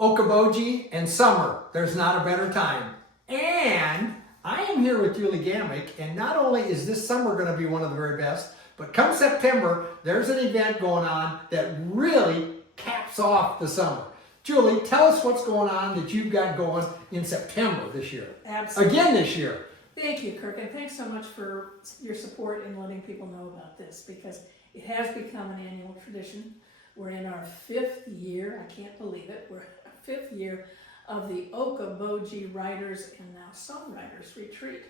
Okoboji and summer. There's not a better time. And I am here with Julie Gamick, and not only is this summer going to be one of the very best, but come September, there's an event going on that really caps off the summer. Julie, tell us what's going on that you've got going in September this year. Absolutely. Again this year. Thank you, Kirk, and thanks so much for your support in letting people know about this, because it has become an annual tradition. We're in our 5th year, I can't believe it, we're 5th year of the Okoboji Writers and now Songwriters Retreat.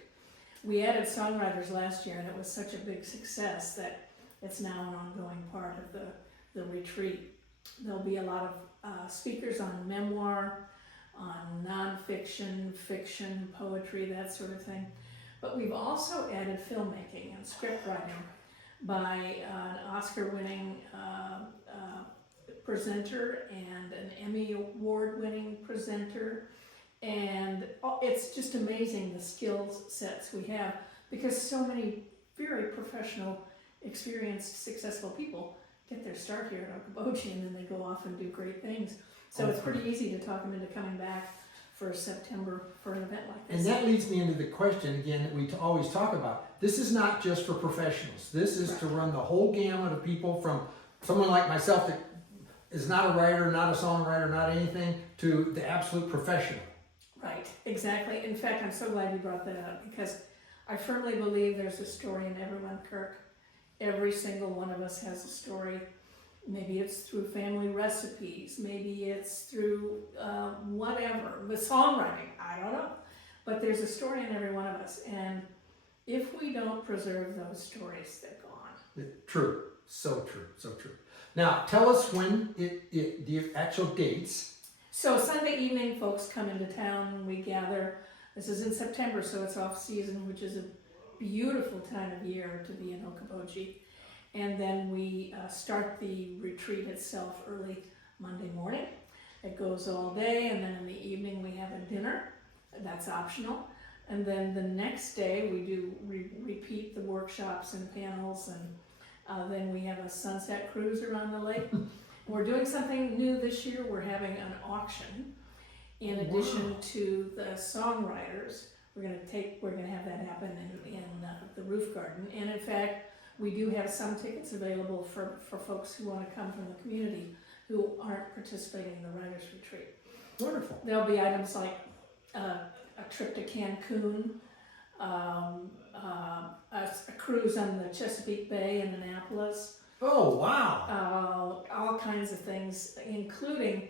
We added songwriters last year, and it was such a big success that it's now an ongoing part of the retreat. There'll be a lot of speakers on memoir, on nonfiction, fiction, poetry, that sort of thing. But we've also added filmmaking and script writing by an Oscar-winning presenter and an Emmy Award-winning presenter. And it's just amazing the skills sets we have, because so many very professional, experienced, successful people get their start here at Okoboji, and then they go off and do great things. So it's pretty easy to talk them into coming back for September for an event like this. And that leads me into the question again that we always talk about. This is not just for professionals. This is to run the whole gamut of people, from someone like myself that is not a writer, not a songwriter, not anything, to the absolute professional. Right, exactly. In fact, I'm so glad you brought that up, because I firmly believe there's a story in everyone, Kirk. Every single one of us has a story. Maybe it's through family recipes, maybe it's through whatever, with songwriting, I don't know. But there's a story in every one of us, and if we don't preserve those stories, they're gone. True, so true, so true. Now, tell us when the actual dates. So Sunday evening, folks come into town, we gather. This is in September, so it's off season, which is a beautiful time of year to be in Okoboji. And then we start the retreat itself early Monday morning. It goes all day, and then in the evening we have a dinner. That's optional. And then the next day we do repeat the workshops and panels, and then we have a sunset cruise around the lake. We're doing something new this year. We're having an auction in addition to the songwriters. We're gonna have that happen in the roof garden. And in fact, we do have some tickets available for folks who want to come from the community who aren't participating in the Writers Retreat. Wonderful. There'll be items like a trip to Cancun, a cruise on the Chesapeake Bay in Annapolis. Oh, wow. All kinds of things, including,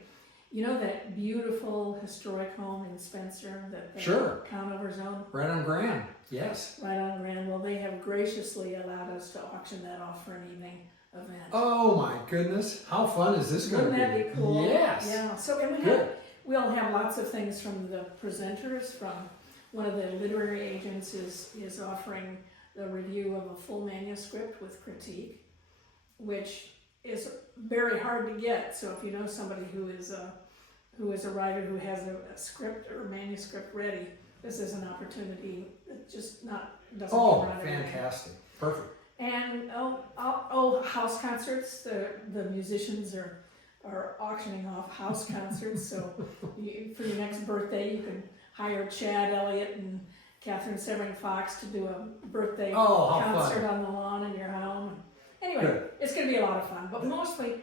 you know, that beautiful historic home in Spencer that the Conover Zone? Right on Grand, yes. Right on Grand. Well, they have graciously allowed us to auction that off for an evening event. Oh my goodness, how fun is this going to be? Wouldn't that be cool? Yes. Yeah. So, and we'll have lots of things from the presenters. From one of the literary agents is offering the review of a full manuscript with critique, which is very hard to get. So if you know somebody who is a writer who has a script or manuscript ready, this is an opportunity that just doesn't come around every day. Fantastic. Perfect. And house concerts. The musicians are auctioning off house concerts. So for your next birthday, you can hire Chad Elliott and Catherine Severing-Fox to do a birthday concert on the lawn in your home. Anyway, It's going to be a lot of fun, but mostly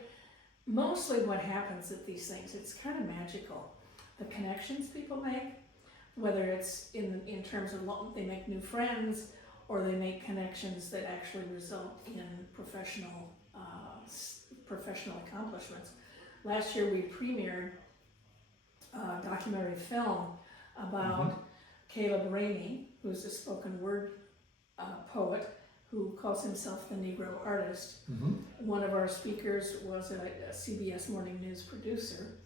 what happens at these things, it's kind of magical. The connections people make, whether it's in terms of they make new friends, or they make connections that actually result in professional accomplishments. Last year we premiered a documentary film about Caleb Rainey, who's a spoken word poet, who calls himself the Negro Artist. One of our speakers was a CBS Morning News producer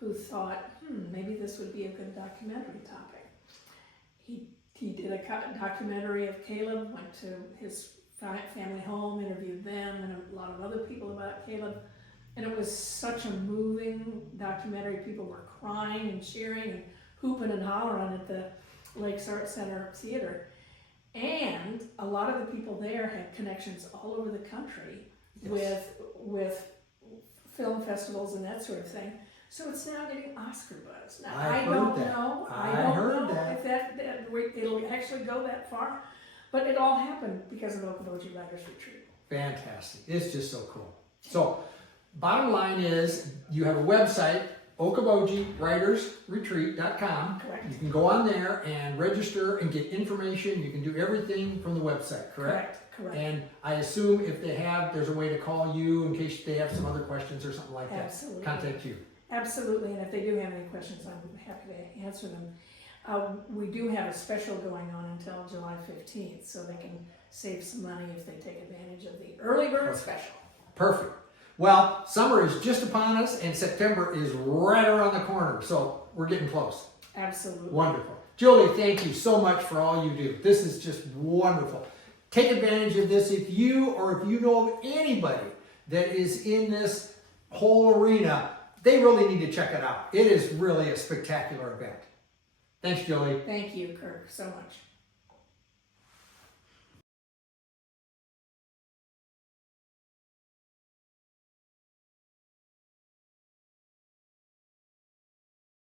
who thought, maybe this would be a good documentary topic. He did a documentary of Caleb, went to his family home, interviewed them and a lot of other people about Caleb. And it was such a moving documentary. People were crying and cheering and hooping and hollering at the Lakes Art Center Theater. And a lot of the people there had connections all over the country with film festivals and that sort of thing. So it's now getting Oscar buzz. Now, I I heard don't that. know. I I don't heard know that. if it'll actually go that far, but it all happened because of Okoboji Writers Retreat. Fantastic. It's just so cool. So, bottom line is, you have a website, OkobojiWritersRetreat.com. Correct. You can go on there and register and get information. You can do everything from the website, correct? Correct. And I assume if they have, there's a way to call you in case they have some other questions or something like that. Absolutely. Contact you. Absolutely, and if they do have any questions, I'm happy to answer them. We do have a special going on until July 15th, so they can save some money if they take advantage of the early bird special. Perfect. Well, summer is just upon us and September is right around the corner, so we're getting close. Absolutely. Wonderful. Julie, thank you so much for all you do. This is just wonderful. Take advantage of this if you know of anybody that is in this whole arena. They really need to check it out. It is really a spectacular event. Thanks, Julie. Thank you, Kirk, so much.